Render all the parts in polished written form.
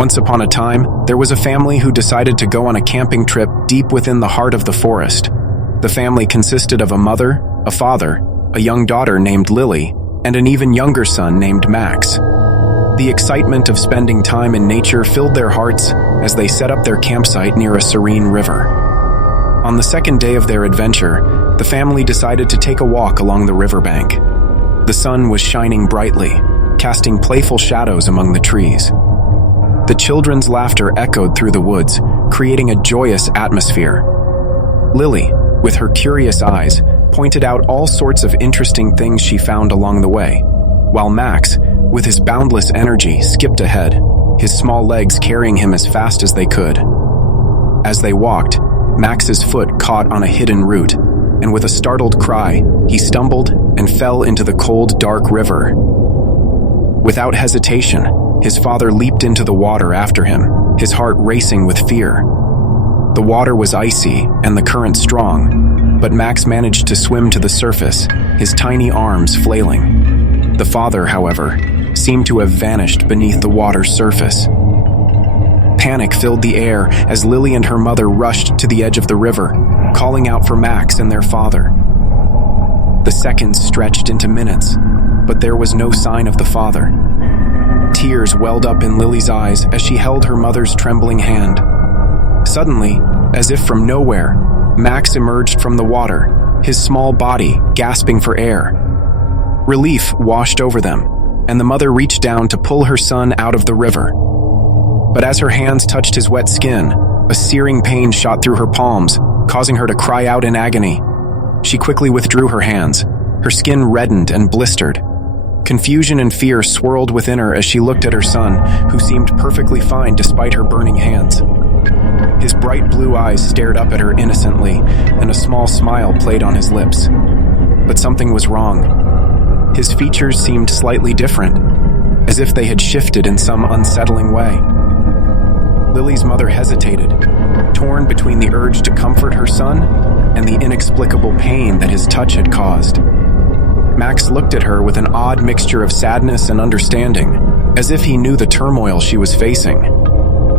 Once upon a time, there was a family who decided to go on a camping trip deep within the heart of the forest. The family consisted of a mother, a father, a young daughter named Lily, and an even younger son named Max. The excitement of spending time in nature filled their hearts as they set up their campsite near a serene river. On the second day of their adventure, the family decided to take a walk along the riverbank. The sun was shining brightly, casting playful shadows among the trees. The children's laughter echoed through the woods, creating a joyous atmosphere. Lily, with her curious eyes, pointed out all sorts of interesting things she found along the way, while Max, with his boundless energy, skipped ahead, his small legs carrying him as fast as they could. As they walked, Max's foot caught on a hidden root, and with a startled cry, he stumbled and fell into the cold, dark river. Without hesitation, his father leaped into the water after him, his heart racing with fear. The water was icy and the current strong, but Max managed to swim to the surface, his tiny arms flailing. The father, however, seemed to have vanished beneath the water's surface. Panic filled the air as Lily and her mother rushed to the edge of the river, calling out for Max and their father. The seconds stretched into minutes, but there was no sign of the father. Tears welled up in Lily's eyes as she held her mother's trembling hand. Suddenly, as if from nowhere, Max emerged from the water, his small body gasping for air. Relief washed over them, and the mother reached down to pull her son out of the river. But as her hands touched his wet skin, a searing pain shot through her palms, causing her to cry out in agony. She quickly withdrew her hands, her skin reddened and blistered. Confusion and fear swirled within her as she looked at her son, who seemed perfectly fine despite her burning hands. His bright blue eyes stared up at her innocently, and a small smile played on his lips. But something was wrong. His features seemed slightly different, as if they had shifted in some unsettling way. Lily's mother hesitated, torn between the urge to comfort her son and the inexplicable pain that his touch had caused. Max looked at her with an odd mixture of sadness and understanding, as if he knew the turmoil she was facing.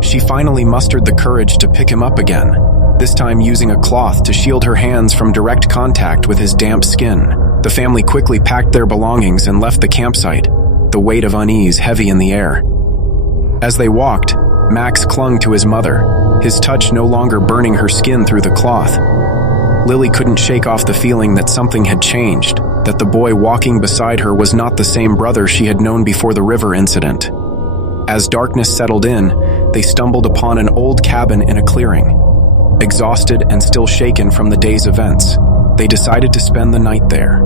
She finally mustered the courage to pick him up again, this time using a cloth to shield her hands from direct contact with his damp skin. The family quickly packed their belongings and left the campsite, the weight of unease heavy in the air. As they walked, Max clung to his mother, his touch no longer burning her skin through the cloth. Lily couldn't shake off the feeling that something had changed, that the boy walking beside her was not the same brother she had known before the river incident. As darkness settled in, they stumbled upon an old cabin in a clearing. Exhausted and still shaken from the day's events, they decided to spend the night there.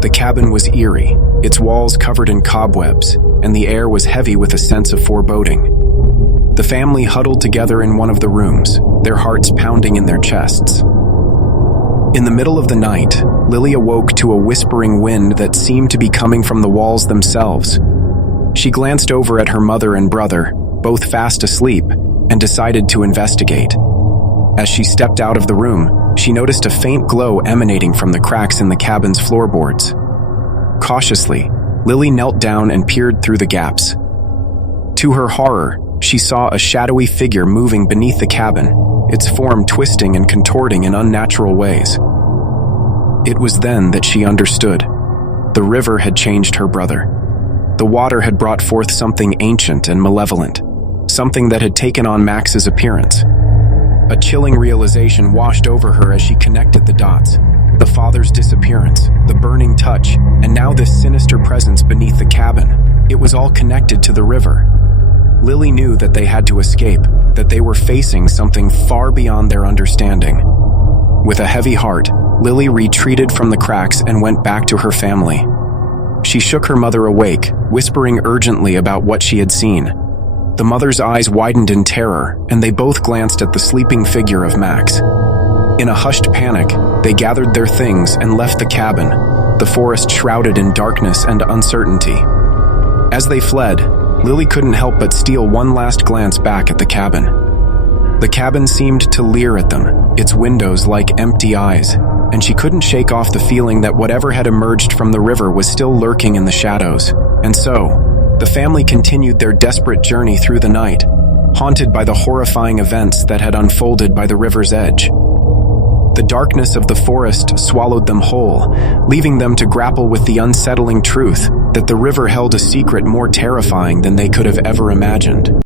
The cabin was eerie, its walls covered in cobwebs, and the air was heavy with a sense of foreboding. The family huddled together in one of the rooms, their hearts pounding in their chests. In the middle of the night, Lily awoke to a whispering wind that seemed to be coming from the walls themselves. She glanced over at her mother and brother, both fast asleep, and decided to investigate. As she stepped out of the room, she noticed a faint glow emanating from the cracks in the cabin's floorboards. Cautiously, Lily knelt down and peered through the gaps. To her horror, she saw a shadowy figure moving beneath the cabin, its form twisting and contorting in unnatural ways. It was then that she understood. The river had changed her brother. The water had brought forth something ancient and malevolent, something that had taken on Max's appearance. A chilling realization washed over her as she connected the dots. The father's disappearance, the burning touch, and now this sinister presence beneath the cabin. It was all connected to the river. Lily knew that they had to escape, that they were facing something far beyond their understanding. With a heavy heart, Lily retreated from the cracks and went back to her family. She shook her mother awake, whispering urgently about what she had seen. The mother's eyes widened in terror, and they both glanced at the sleeping figure of Max. In a hushed panic, they gathered their things and left the cabin, the forest shrouded in darkness and uncertainty. As they fled, Lily couldn't help but steal one last glance back at the cabin. The cabin seemed to leer at them, its windows like empty eyes, and she couldn't shake off the feeling that whatever had emerged from the river was still lurking in the shadows. And so, The family continued their desperate journey through the night, haunted by the horrifying events that had unfolded by the river's edge. The darkness of the forest swallowed them whole, leaving them to grapple with the unsettling truth that the river held a secret more terrifying than they could have ever imagined.